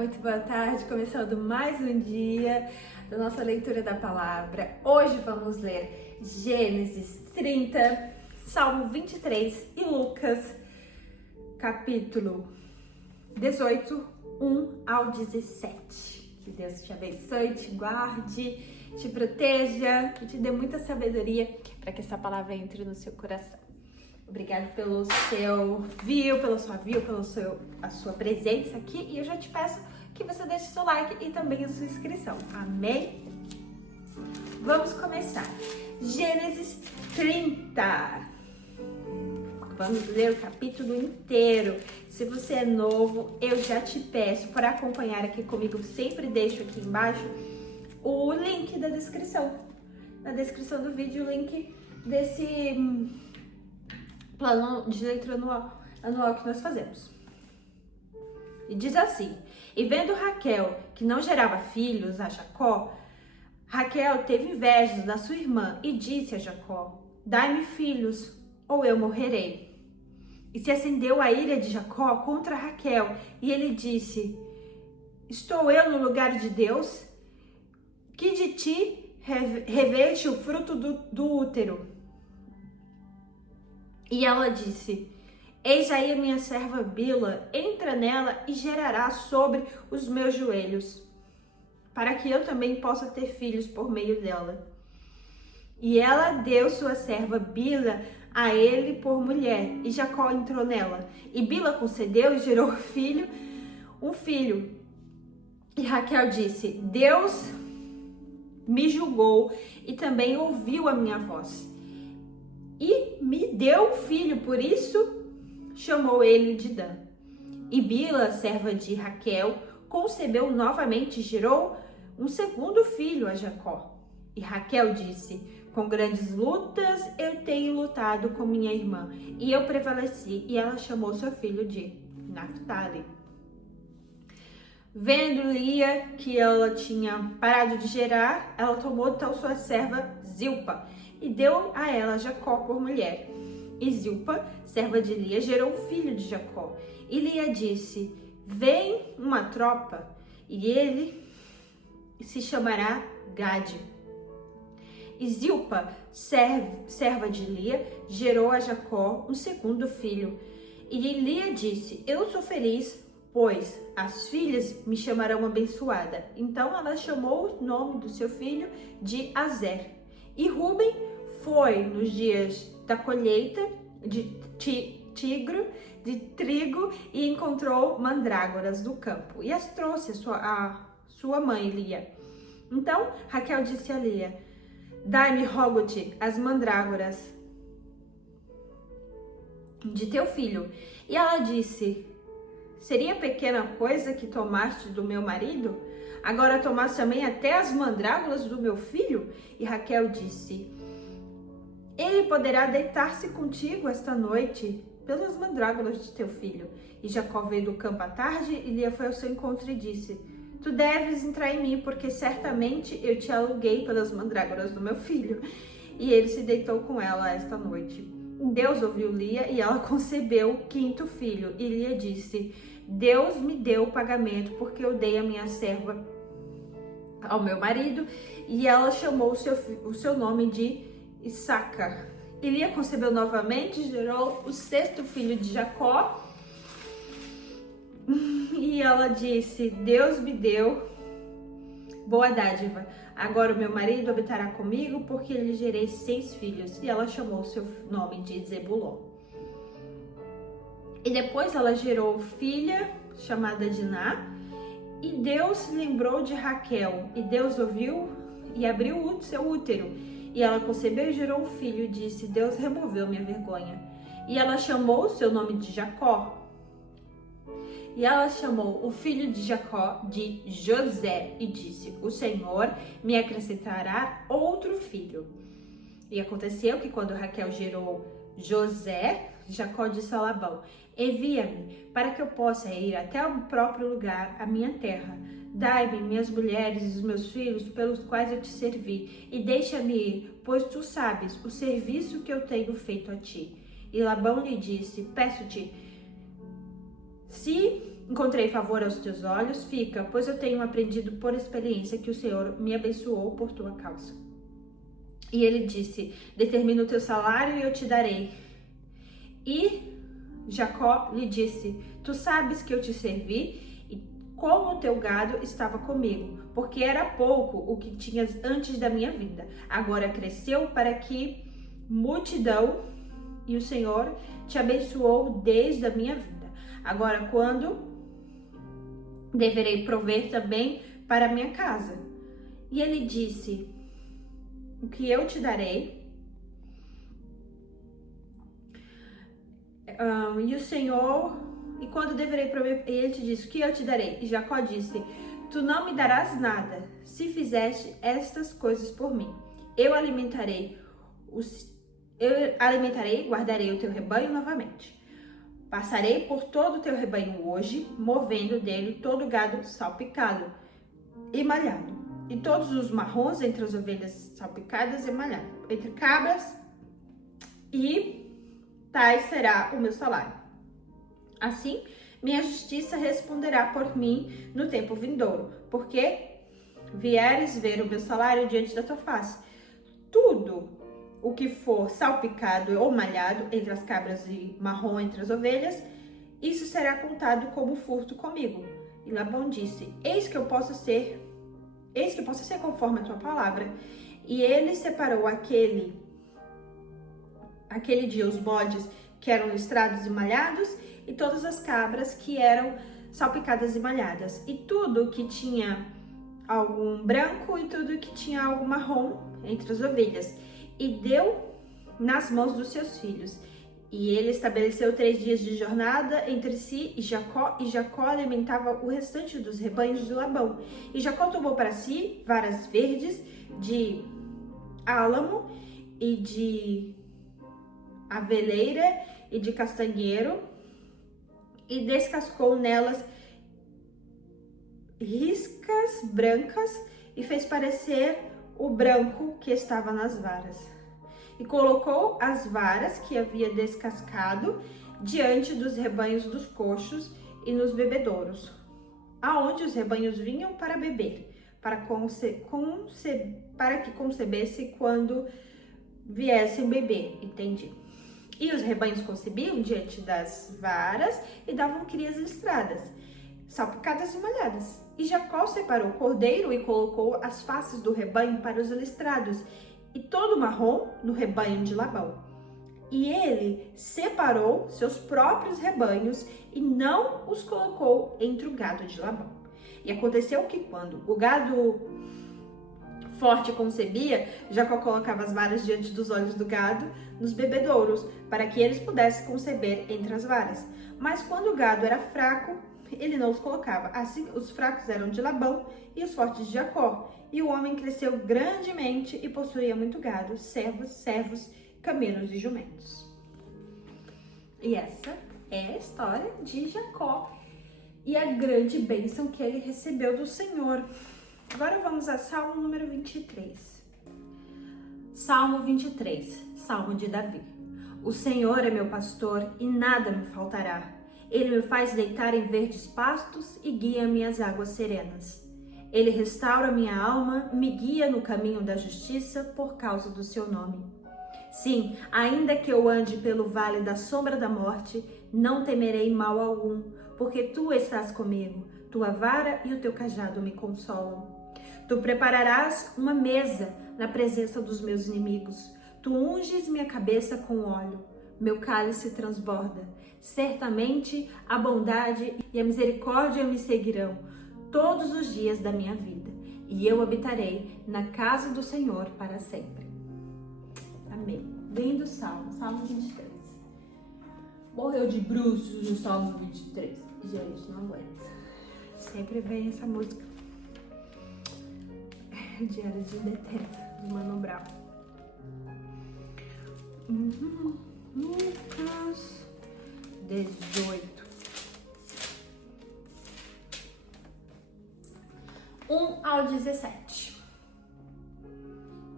muito boa tarde. Começando mais um dia da nossa leitura da palavra. Hoje vamos ler Gênesis 30, Salmo 23 e Lucas, capítulo 18, 1 ao 17. Que Deus te abençoe, te guarde, te proteja, que te dê muita sabedoria para que essa palavra entre no seu coração. Obrigada pelo seu pela sua presença aqui, e eu já te peço que você deixe seu like e também a sua inscrição. Amém? Vamos começar. Gênesis 30. Vamos ler o capítulo inteiro. Se você é novo, eu já te peço para acompanhar aqui comigo. Sempre deixo aqui embaixo o link da descrição. Na descrição do vídeo, o link desse plano de leitura anual que nós fazemos. E diz assim: e vendo Raquel que não gerava filhos a Jacó, Raquel teve inveja da sua irmã e disse a Jacó: dai-me filhos, ou eu morrerei. E se acendeu a ira de Jacó contra Raquel, e ele disse: estou eu no lugar de Deus, que de ti reveste o fruto do útero? E ela disse: eis aí a minha serva Bila, entra nela e gerará sobre os meus joelhos, para que eu também possa ter filhos por meio dela. E ela deu sua serva Bila a ele por mulher, e Jacó entrou nela. E Bila concedeu e gerou um filho. E Raquel disse: Deus me julgou e também ouviu a minha voz, e me deu um filho, por isso chamou ele de Dan. E Bila, serva de Raquel, concebeu novamente e gerou um segundo filho a Jacó. E Raquel disse: com grandes lutas eu tenho lutado com minha irmã, e eu prevaleci. E ela chamou seu filho de Naftali. Vendo Lia que ela tinha parado de gerar, ela tomou então sua serva Zilpa e deu a ela Jacó por mulher. E Zilpa, serva de Lia, gerou um filho de Jacó. E Lia disse: vem uma tropa, e ele se chamará Gade. E Zilpa, serva de Lia, gerou a Jacó um segundo filho. E Lia disse: eu sou feliz, pois as filhas me chamarão abençoada. Então ela chamou o nome do seu filho de Azer. E Ruben foi nos dias da colheita de trigo e encontrou mandrágoras do campo e as trouxe a sua mãe Lia. Então Raquel disse a Lia: dai-me, rogo-te, as mandrágoras de teu filho. E ela disse: seria pequena coisa que tomaste do meu marido? Agora tomaste também até as mandrágoras do meu filho? E Raquel disse: ele poderá deitar-se contigo esta noite pelas mandrágoras de teu filho. E Jacó veio do campo à tarde, e Lia foi ao seu encontro e disse: tu deves entrar em mim, porque certamente eu te aluguei pelas mandrágoras do meu filho. E ele se deitou com ela esta noite. Deus ouviu Lia, e ela concebeu o quinto filho. E Lia disse: Deus me deu o pagamento, porque eu dei a minha serva ao meu marido. E ela chamou o seu nome de Issacar. E Lia concebeu novamente e gerou o sexto filho de Jacó. E ela disse: Deus me deu boa dádiva. Agora o meu marido habitará comigo, porque lhe gerei 6 filhos. E ela chamou o seu nome de Zebulon. E depois ela gerou filha chamada Diná. E Deus se lembrou de Raquel. E Deus ouviu e abriu o seu útero. E ela concebeu e gerou um filho, e disse: Deus removeu minha vergonha. E ela chamou o seu nome de Jacó. E ela chamou o filho de Jacó de José, e disse: o Senhor me acrescentará outro filho. E aconteceu que quando Raquel gerou José, Jacó disse a Labão: envia-me, para que eu possa ir até o próprio lugar, a minha terra. Dai-me minhas mulheres e os meus filhos, pelos quais eu te servi, e deixa-me ir, pois tu sabes o serviço que eu tenho feito a ti. E Labão lhe disse: peço-te, se encontrei favor aos teus olhos, fica, pois eu tenho aprendido por experiência que o Senhor me abençoou por tua causa. E ele disse, determina o teu salário e eu te darei. E Jacó lhe disse, tu sabes que eu te servi e como o teu gado estava comigo, porque era pouco o que tinhas antes da minha vinda. Agora cresceu para que multidão e o Senhor te abençoou desde a minha vinda. Agora quando deverei prover também para a minha casa? E ele disse, o que eu te darei? E o Senhor, e quando deverei prover? E ele te disse, o que eu te darei? E Jacó disse, tu não me darás nada, se fizeste estas coisas por mim. Eu alimentarei e guardarei o teu rebanho novamente. Passarei por todo o teu rebanho hoje, movendo dele todo o gado salpicado e malhado, e todos os marrons entre as ovelhas salpicadas e malhado, entre cabras, e tais será o meu salário. Assim, minha justiça responderá por mim no tempo vindouro, porque vieres ver o meu salário diante da tua face. Tudo o que for salpicado ou malhado entre as cabras e marrom entre as ovelhas, isso será contado como furto comigo. E Labão disse, eis que possa ser conforme a tua palavra. E ele separou aquele dia os bodes que eram listrados e malhados, e todas as cabras que eram salpicadas e malhadas, e tudo que tinha algum branco e tudo que tinha algo marrom entre as ovelhas, e deu nas mãos dos seus filhos. E ele estabeleceu 3 dias de jornada entre si e Jacó alimentava o restante dos rebanhos de Labão. E Jacó tomou para si varas verdes de álamo e de aveleira e de castanheiro, e descascou nelas riscas brancas e fez parecer o branco que estava nas varas. E colocou as varas que havia descascado diante dos rebanhos dos coxos e nos bebedouros, aonde os rebanhos vinham para beber, para que concebesse quando viessem beber, entendi. E os rebanhos concebiam diante das varas e davam crias listradas, salpicadas e malhadas. E Jacó separou o cordeiro e colocou as faces do rebanho para os listrados, e todo o marrom no rebanho de Labão. E ele separou seus próprios rebanhos e não os colocou entre o gado de Labão. E aconteceu que quando o gado forte concebia, Jacó colocava as varas diante dos olhos do gado nos bebedouros, para que eles pudessem conceber entre as varas. Mas quando o gado era fraco, ele não os colocava. Assim, os fracos eram de Labão e os fortes de Jacó. E o homem cresceu grandemente e possuía muito gado, servos, camelos e jumentos. E essa é a história de Jacó e a grande bênção que ele recebeu do Senhor. Agora vamos a Salmo número 23. Salmo 23, Salmo de Davi. O Senhor é meu pastor e nada me faltará. Ele me faz deitar em verdes pastos e guia-me às águas serenas. Ele restaura minha alma, me guia no caminho da justiça por causa do seu nome. Sim, ainda que eu ande pelo vale da sombra da morte, não temerei mal algum, porque tu estás comigo. Tua vara e o teu cajado me consolam. Tu prepararás uma mesa na presença dos meus inimigos. Tu unges minha cabeça com óleo. Meu cálice transborda. Certamente a bondade e a misericórdia me seguirão todos os dias da minha vida, e eu habitarei na casa do Senhor para sempre. Amém. Lindo Salmo, Salmo 23. Morreu de bruços no Salmo 23. Gente, não aguento. Sempre vem essa música. Diário de Detesta, do Mano Brown. Lucas 18. 1 ao 17.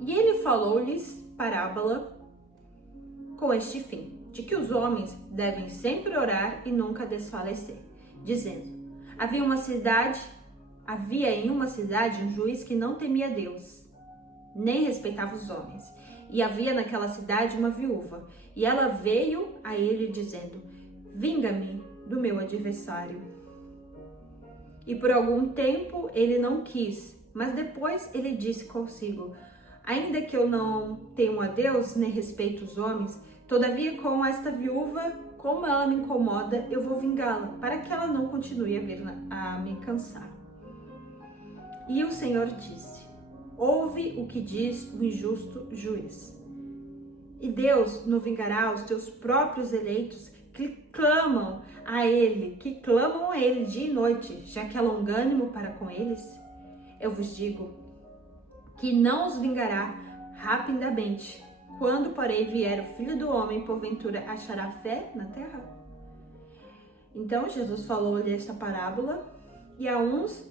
E ele falou-lhes parábola com este fim, de que os homens devem sempre orar e nunca desfalecer, dizendo: Havia em uma cidade um juiz que não temia Deus, nem respeitava os homens. E havia naquela cidade uma viúva, e ela veio a ele dizendo: vinga-me do meu adversário. E por algum tempo ele não quis, mas depois ele disse consigo: ainda que eu não temo a Deus, nem respeito os homens, todavia com esta viúva, como ela me incomoda, eu vou vingá-la, para que ela não continue a vir a me cansar. E o Senhor disse: ouve o que diz o injusto juiz. E Deus não vingará os teus próprios eleitos que clamam a Ele dia e noite, já que é longânimo para com eles? Eu vos digo que não os vingará rapidamente. Quando, porém, vier o Filho do Homem, porventura achará fé na terra? Então Jesus falou-lhe esta parábola, e a uns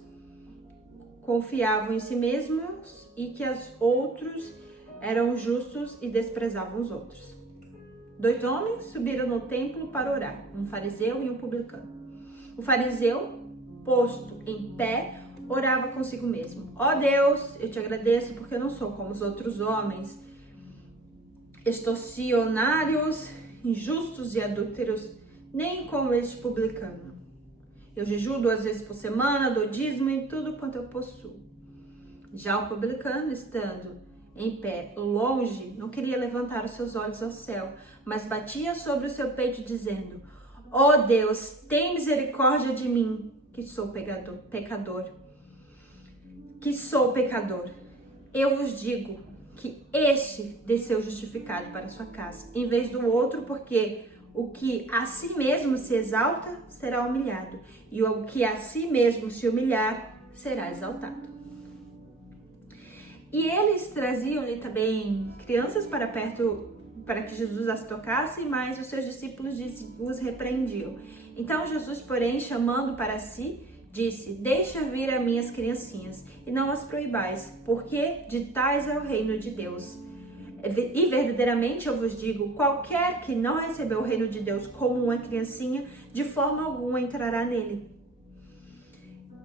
confiavam em si mesmos e que os outros eram justos e desprezavam os outros. 2 homens subiram no templo para orar, um fariseu e um publicano. O fariseu, posto em pé, orava consigo mesmo: ó Deus, eu te agradeço porque eu não sou como os outros homens, extorsionários, injustos e adúlteros, nem como este publicano. Eu jejuo 2 vezes por semana, dou dízimo em tudo quanto eu possuo. Já o publicano, estando em pé longe, não queria levantar os seus olhos ao céu, mas batia sobre o seu peito dizendo: ó Deus, tem misericórdia de mim, que sou pecador. Eu vos digo que este desceu justificado para sua casa, em vez do outro, porque o que a si mesmo se exalta será humilhado, e o que a si mesmo se humilhar será exaltado. E eles traziam-lhe também crianças para perto, para que Jesus as tocasse, mas os seus discípulos os repreendiam. Então Jesus, porém, chamando para si, disse: deixa vir as minhas criancinhas, e não as proibais, porque de tais é o reino de Deus. E verdadeiramente eu vos digo, qualquer que não recebeu o reino de Deus como uma criancinha, de forma alguma entrará nele.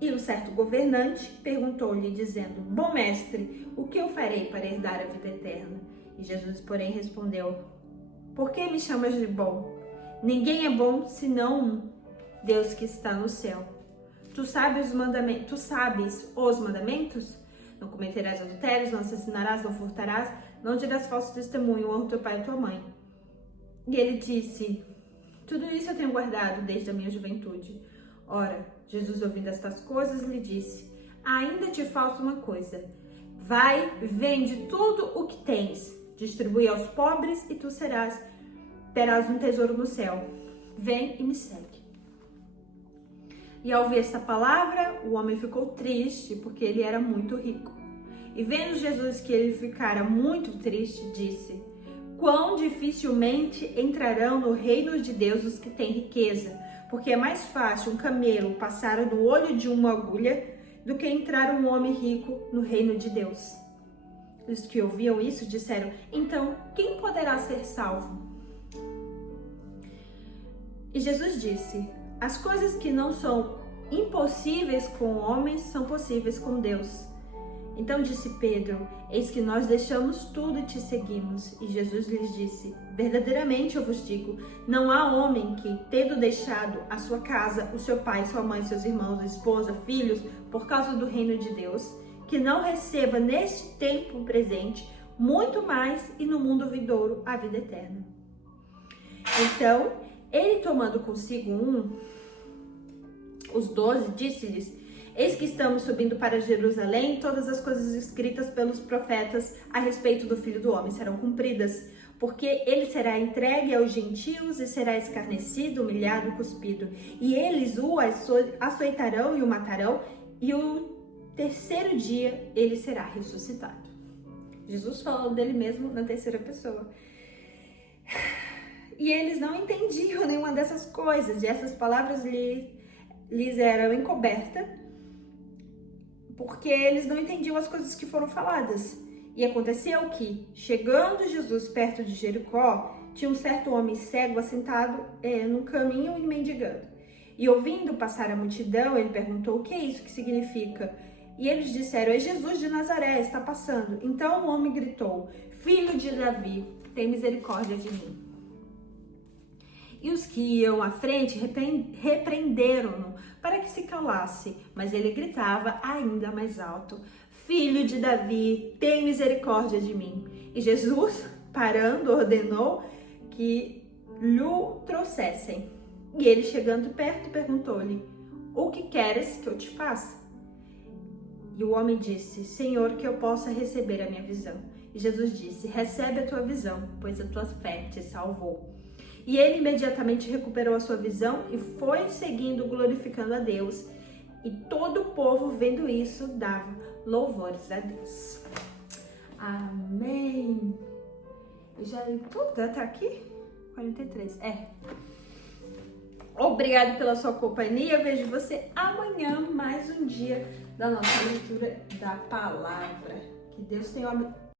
E um certo governante perguntou-lhe, dizendo: bom mestre, o que eu farei para herdar a vida eterna? E Jesus, porém, respondeu: por que me chamas de bom? Ninguém é bom senão um, Deus que está no céu. Tu sabes os mandamentos? Não cometerás adultérios, não assassinarás, não furtarás, não dirás falso testemunho, honra teu pai e tua mãe. E ele disse: tudo isso eu tenho guardado desde a minha juventude. Ora, Jesus, ouvindo estas coisas, lhe disse: ainda te falta uma coisa. Vai, vende tudo o que tens, distribui aos pobres e tu terás um tesouro no céu. Vem e me segue. E ao ouvir esta palavra, o homem ficou triste, porque ele era muito rico. E vendo Jesus que ele ficara muito triste, disse: quão dificilmente entrarão no reino de Deus os que têm riqueza, porque é mais fácil um camelo passar no olho de uma agulha do que entrar um homem rico no reino de Deus. Os que ouviam isso disseram: então, quem poderá ser salvo? E Jesus disse: as coisas que não são impossíveis com homens são possíveis com Deus. Então disse Pedro: eis que nós deixamos tudo e te seguimos. E Jesus lhes disse: verdadeiramente eu vos digo, não há homem que, tendo deixado a sua casa, o seu pai, sua mãe, seus irmãos, esposa, filhos, por causa do reino de Deus, que não receba neste tempo presente muito mais e no mundo vindouro a vida eterna. Então, ele tomando consigo os 12, disse-lhes: eis que estamos subindo para Jerusalém, todas as coisas escritas pelos profetas a respeito do Filho do Homem serão cumpridas, porque ele será entregue aos gentios e será escarnecido, humilhado e cuspido. E eles o açoitarão e o matarão, e o terceiro dia ele será ressuscitado. Jesus falou dele mesmo na terceira pessoa. E eles não entendiam nenhuma dessas coisas, e essas palavras lhes eram encobertas, porque eles não entendiam as coisas que foram faladas. E aconteceu que, chegando Jesus perto de Jericó, tinha um certo homem cego assentado num caminho e mendigando. E ouvindo passar a multidão, ele perguntou: o que é isso que significa? E eles disseram: é Jesus de Nazaré, está passando. Então o homem gritou: filho de Davi, tem misericórdia de mim. E os que iam à frente repreenderam-no para que se calasse, mas ele gritava ainda mais alto: filho de Davi, tem misericórdia de mim. E Jesus, parando, ordenou que lhe trouxessem. E ele, chegando perto, perguntou-lhe: o que queres que eu te faça? E o homem disse: Senhor, que eu possa receber a minha visão. E Jesus disse: recebe a tua visão, pois a tua fé te salvou. E ele imediatamente recuperou a sua visão e foi seguindo, glorificando a Deus. E todo o povo, vendo isso, dava louvores a Deus. Amém. Eu já li tudo até aqui? 43. Obrigado pela sua companhia. Vejo você amanhã, mais um dia da nossa leitura da palavra. Que Deus tenha